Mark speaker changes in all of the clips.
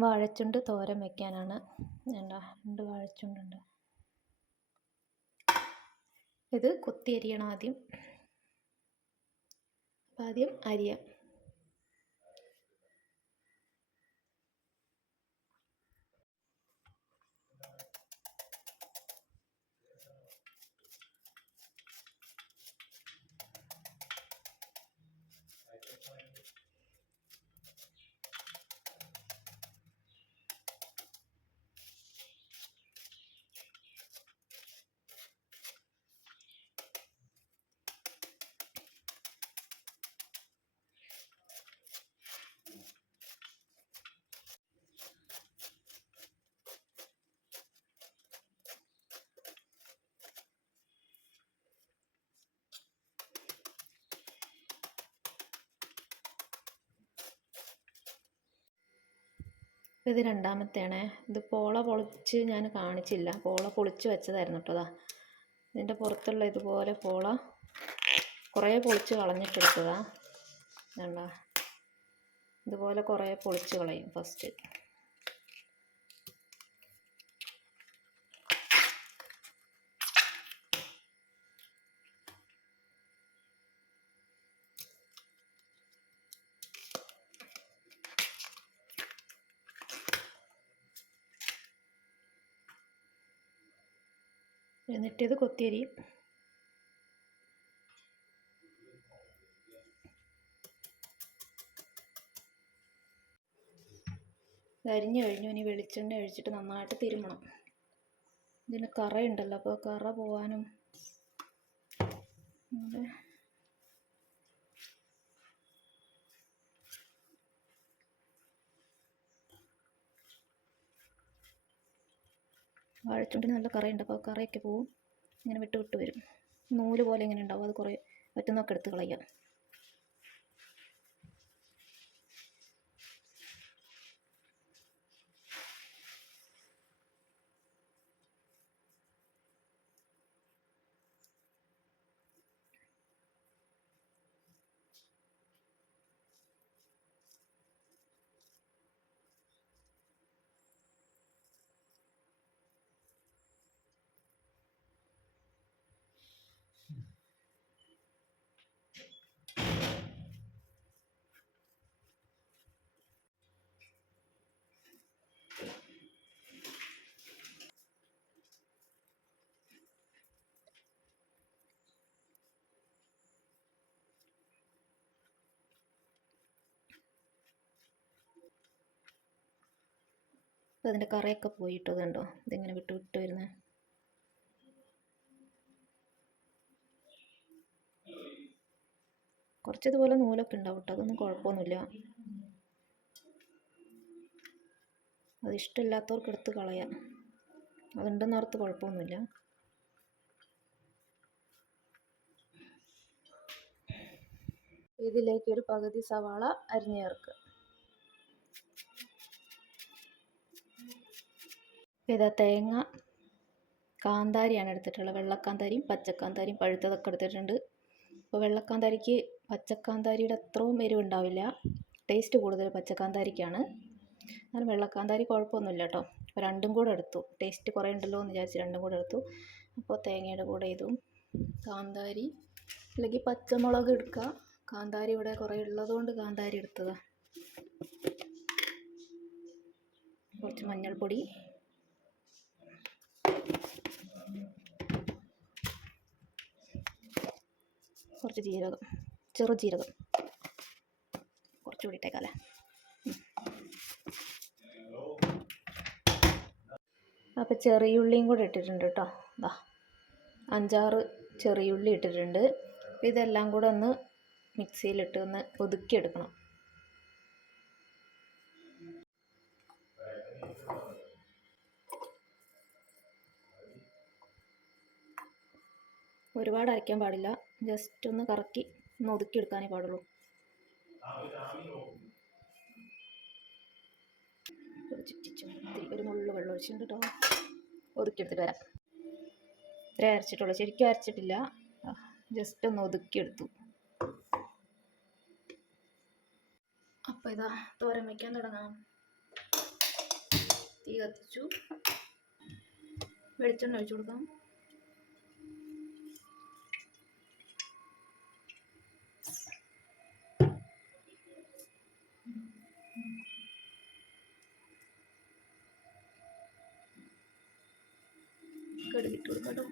Speaker 1: വാഴച്ചുണ്ട് തോരൻ വെക്കാനാണ്. വേണ്ട രണ്ട് വാഴച്ചുണ്ടുണ്ട്. ഇത് കൊത്തി അരിയണം ആദ്യം. അപ്പം ആദ്യം അരിയാം. ഇത് രണ്ടാമത്തെയാണേ. ഇത് പോള പൊളിച്ച് ഞാൻ കാണിച്ചില്ല. പോള പൊളിച്ച് വെച്ചതായിരുന്നു കേട്ടോ അതാ ഇതിന്റെ പുറത്തുള്ള ഇതുപോലെ പോള കുറേ പൊളിച്ച് കളഞ്ഞിട്ടെടുത്തതാ. ഇതുപോലെ കുറേ പൊളിച്ച് കളയും ഫസ്റ്റ്. എന്നിട്ട് ഇത് കൊത്തിയരിയും അരിഞ്ഞു കഴിഞ്ഞു. ഇനി വെളിച്ചെണ്ണ ഒഴിച്ചിട്ട് നന്നായിട്ട് തിരുമണം. ഇതിന് കറയുണ്ടല്ലോ. അപ്പോൾ കറ പോവാനും. വാഴച്ചുണ്ടിന് നല്ല കറയുണ്ട്. അപ്പോൾ കറയൊക്കെ പോവും. ഇങ്ങനെ വിട്ട് വിട്ട് വരും. നൂൽ പോലെ ഇങ്ങനെ ഉണ്ടാവും. അത് കുറേ പറ്റുന്നതൊക്കെ എടുത്ത് കളയാം. അപ്പോൾ അതിന്റെ കറയൊക്കെ പോയിട്ട് കണ്ടോ? ഇതിങ്ങനെ വിട്ട് വിട്ട് വരുന്നത് കുറച്ചതുപോലെ നൂലൊക്കെ ഉണ്ടാവും കേട്ടോ അതൊന്നും കുഴപ്പമൊന്നുമില്ല. അത് ഇഷ്ടമില്ലാത്തവർക്ക് എടുത്ത് കളയാം. അതുണ്ടെന്നോർത്ത് കുഴപ്പമൊന്നുമില്ല. ഇതിലേക്ക് ഒരു പകുതി സവാള അരിഞ്ഞ് ചേർക്കുക. ഇതാ തേങ്ങ കാന്താരിയാണ് എടുത്തിട്ടുള്ളത്. വെള്ളക്കാന്താരിയും പച്ചക്കാന്താരിയും പഴുത്തതൊക്കെ എടുത്തിട്ടുണ്ട്. അപ്പോൾ വെള്ളക്കാന്താരിക്ക് പച്ചക്കാന്താരിയുടെ അത്രയും എരിവ് ഉണ്ടാവില്ല ടേസ്റ്റ് കൂടുതൽ പച്ചക്കാന്താരിക്കാണ്. എന്നാലും വെള്ളക്കാന്താരി കുഴപ്പമൊന്നുമില്ല കേട്ടോ. രണ്ടും കൂടെ എടുത്തു. ടേസ്റ്റ് കുറേ ഉണ്ടല്ലോ എന്ന് വിചാരിച്ച് രണ്ടും കൂടെ എടുത്തു. അപ്പോൾ തേങ്ങയുടെ കൂടെ ഇതും കാന്താരി അല്ലെങ്കിൽ പച്ചമുളക് എടുക്കുക. കാന്താരി ഇവിടെ കുറേ ഉള്ളതുകൊണ്ട് കാന്താരി എടുത്തതാണ് കുറച്ച് മഞ്ഞൾപ്പൊടി. കുറച്ച് ജീരകം ചെറു ജീരകം കുറച്ചുകൂടി ഇട്ടേക്കാല്ലേ? അപ്പോൾ ചെറിയുള്ളിയും കൂടെ ഇട്ടിട്ടുണ്ട് കേട്ടോ. ഇതാ അഞ്ചാറ് ചെറിയുള്ളി ഇട്ടിട്ടുണ്ട്. ഇതെല്ലാം കൂടെ ഒന്ന് മിക്സിയിലിട്ട് ഒന്ന് ഒതുക്കിയെടുക്കണം. ഒരുപാട് അരയ്ക്കാൻ പാടില്ല. ജസ്റ്റ് ഒന്ന് കറക്കി ഒന്ന് ഒതുക്കിയെടുക്കാനേ പാടുള്ളൂ. ചുറ്റിച്ചു ഒരു മുള്ളു വെള്ളം ഒഴിച്ചിട്ടുണ്ട് കേട്ടോ ഒതുക്കിയെടുത്തിട്ട് വരാം. ഇത്രേ അരച്ചിട്ടുള്ളൂ. ശരിക്കും അരച്ചിട്ടില്ല. ജസ്റ്റ് ഒന്ന് ഒതുക്കിയെടുത്തു. അപ്പോൾ ഇതാ തോരൻ വയ്ക്കാൻ തുടങ്ങാം. തീ കത്തിച്ചു. വെളിച്ചെണ്ണ ഒഴിച്ചു കൊടുക്കാം. കടുകിട്ട് കൊടുക്കാം കേട്ടോ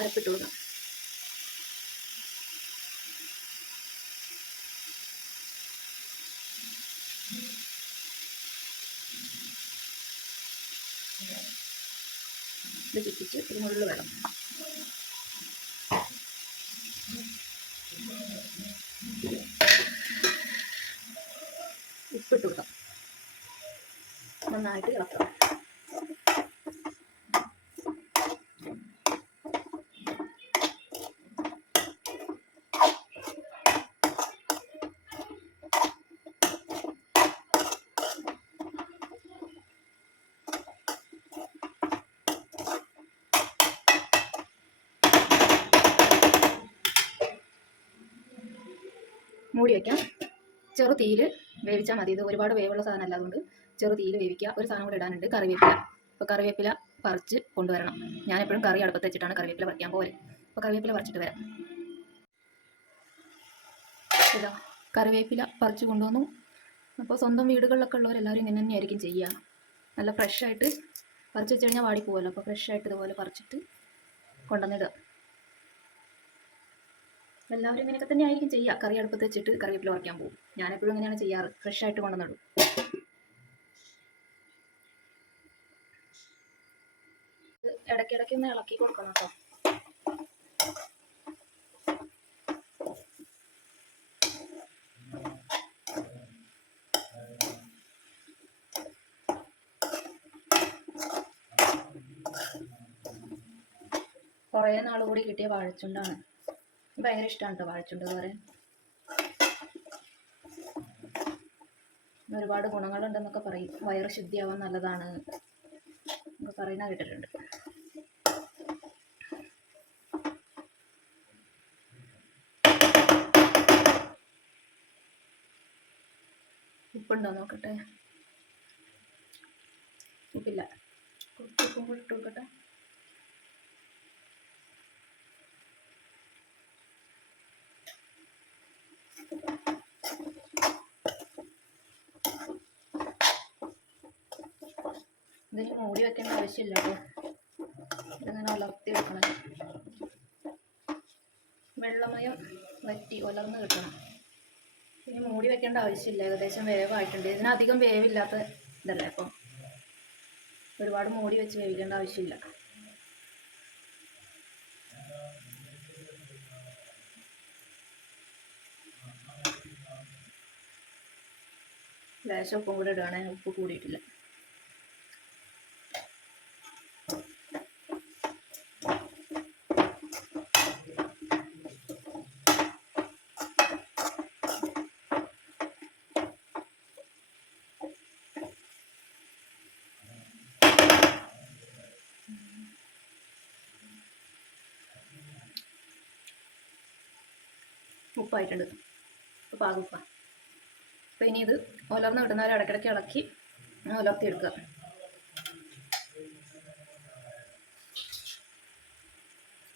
Speaker 1: അരപ്പിട്ട് കൊടുക്കാം ചുറ്റിച്ച് ഒരു വേണം. ഉപ്പിട്ട് കൊടുക്കാം. നന്നായിട്ട് ഇളക്കാം മൂടി വയ്ക്കാം ചെറു തീയിൽ വേവിച്ചാൽ മതി. ഇത് ഒരുപാട് വേവുള്ള സാധനമല്ല അതുകൊണ്ട് ചെറു തീയിൽ വേവിക്കുക. ഒരു സാധനം കൂടെ ഇടാനുണ്ട്. കറിവേപ്പില. അപ്പോൾ കറിവേപ്പില പറിച്ച് കൊണ്ടുവരണം. ഞാൻ എപ്പോഴും കറി അടുപ്പത്ത് വെച്ചിട്ടാണ് കറിവേപ്പില പറിക്കാൻ പോലെ അപ്പോൾ കറിവേപ്പില പറിച്ചിട്ട് വരാം. ഇതാ കറിവേപ്പില പറിച്ച് കൊണ്ടുവന്നു. അപ്പോൾ സ്വന്തം വീടുകളിലൊക്കെ ഉള്ളവരെല്ലാവരും ഇങ്ങനെ തന്നെയായിരിക്കും ചെയ്യുക. നല്ല ഫ്രഷായിട്ട് പറിച്ച് വെച്ച് കഴിഞ്ഞാൽ വാടിപ്പോകുമല്ലോ അപ്പോൾ ഫ്രഷായിട്ട് ഇതുപോലെ പറിച്ചിട്ട് കൊണ്ടുവന്നിടുക എല്ലാവരും ഇങ്ങനെയൊക്കെ തന്നെ ആയിരിക്കും ചെയ്യുക. കറി അടുപ്പത്ത് വെച്ചിട്ട് കറിവേപ്പില ഉറക്കാൻ പോകും. ഞാനെപ്പോഴും ഇങ്ങനെയാണ് ചെയ്യാറ്. ഫ്രഷ് ആയിട്ട് കൊണ്ടുവന്നിടും ഇടയ്ക്കിടയ്ക്ക് ഒന്ന് ഇളക്കി കൊടുക്കണം കേട്ടോ. കുറേ നാൾ കൂടി കിട്ടിയ വാഴച്ചുണ്ടാണ്. ഭയങ്കര ഇഷ്ടമാണ് കേട്ടോ വാഴച്ചുണ്ട് തോരൻ ഒരുപാട് ഗുണങ്ങളുണ്ടെന്നൊക്കെ പറയും. വയറ് ശുദ്ധിയാവാൻ നല്ലതാണ് എന്നൊക്കെ പറയുന്ന കേട്ടിട്ടുണ്ട്. ഉപ്പുണ്ടോ നോക്കട്ടെ? ഉപ്പില്ല. ഉപ്പും കൂടി ഇട്ട് നോക്കട്ടെ ഇതിന് മൂടി വെക്കേണ്ട ആവശ്യമില്ല കേട്ടോ. ഇതിങ്ങനെ ഉലർത്തി വെക്കണം വെള്ളമയം വറ്റി ഉലർന്ന് കിട്ടണം. ഇനി മൂടി വെക്കേണ്ട ആവശ്യമില്ല. ഏകദേശം വേവായിട്ടുണ്ട്. ഇതിനധികം വേവില്ലാത്ത ഇതല്ലേ അപ്പം? ഒരുപാട് മൂടി വെച്ച് വേവിക്കേണ്ട ആവശ്യമില്ല. ലേശം ഉപ്പും കൂടെ ഇടുകയാണെ ഉപ്പ് കൂടിയിട്ടില്ല. ഉപ്പായിട്ടുണ്ട്. അപ്പോൾ പാകം ഉപ്പ. അപ്പോൾ ഇനി ഇത് ഉലർന്ന് കിട്ടുന്നവരെ ഇടയ്ക്കിടയ്ക്ക് ഇളക്കി ഉലർത്തി എടുക്കുക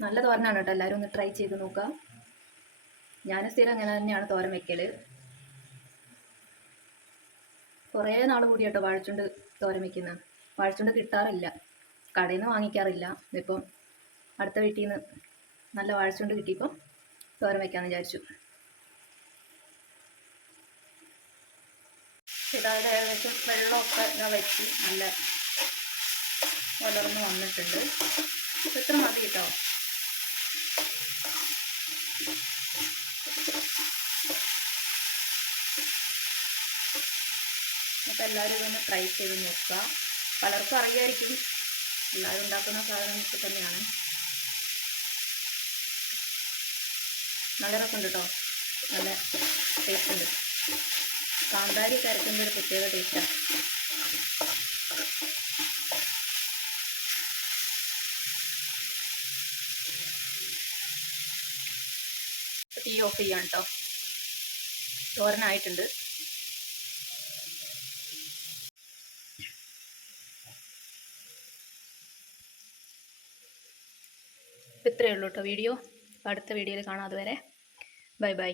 Speaker 1: നല്ല തോരനാണ് കേട്ടോ. എല്ലാവരും ഒന്ന് ട്രൈ ചെയ്ത് നോക്കുക. ഞാൻ സ്ഥിരം അങ്ങനെ തന്നെയാണ് തോരൻ വെക്കൽ കുറേ നാൾ കൂടി കേട്ടോ വാഴച്ചുണ്ട് തോരൻ വെക്കുന്നത് വാഴച്ചുണ്ട് കിട്ടാറില്ല. കടയിൽ നിന്ന് വാങ്ങിക്കാറില്ല. ഇതിപ്പം അടുത്ത വീട്ടിൽ നിന്ന് നല്ല വാഴച്ചുണ്ട് കിട്ടിയപ്പോൾ തോരൻ വെക്കാമെന്ന് വിചാരിച്ചു. ഇതായത് ഏകദേശം വെള്ളമൊക്കെ ഞാൻ വെച്ച് നല്ല വളർന്ന് വന്നിട്ടുണ്ട്. ഇത്ര മതി കേട്ടോ. അപ്പോൾ എല്ലാവരും ഇതൊന്ന് ട്രൈ ചെയ്ത് നോക്കുക. പലർക്കും അറിയായിരിക്കും. എല്ലാവരും ഉണ്ടാക്കുന്ന സാധനങ്ങളൊക്കെ തന്നെയാണ്. നല്ല രസമുണ്ട് കേട്ടോ. നല്ല ടേസ്റ്റ് ഉണ്ട്. കാന്താരി കരക്കുന്ന ഒരു പ്രത്യേക ടേസ്റ്റാണ് തീ ഓഫ് ചെയ്യാം കേട്ടോ തോരനായിട്ടുണ്ട് ഇത്രയേ ഉള്ളൂ കേട്ടോ വീഡിയോ. അടുത്ത വീഡിയോയിൽ കാണാം അതുവരെ. Bye bye.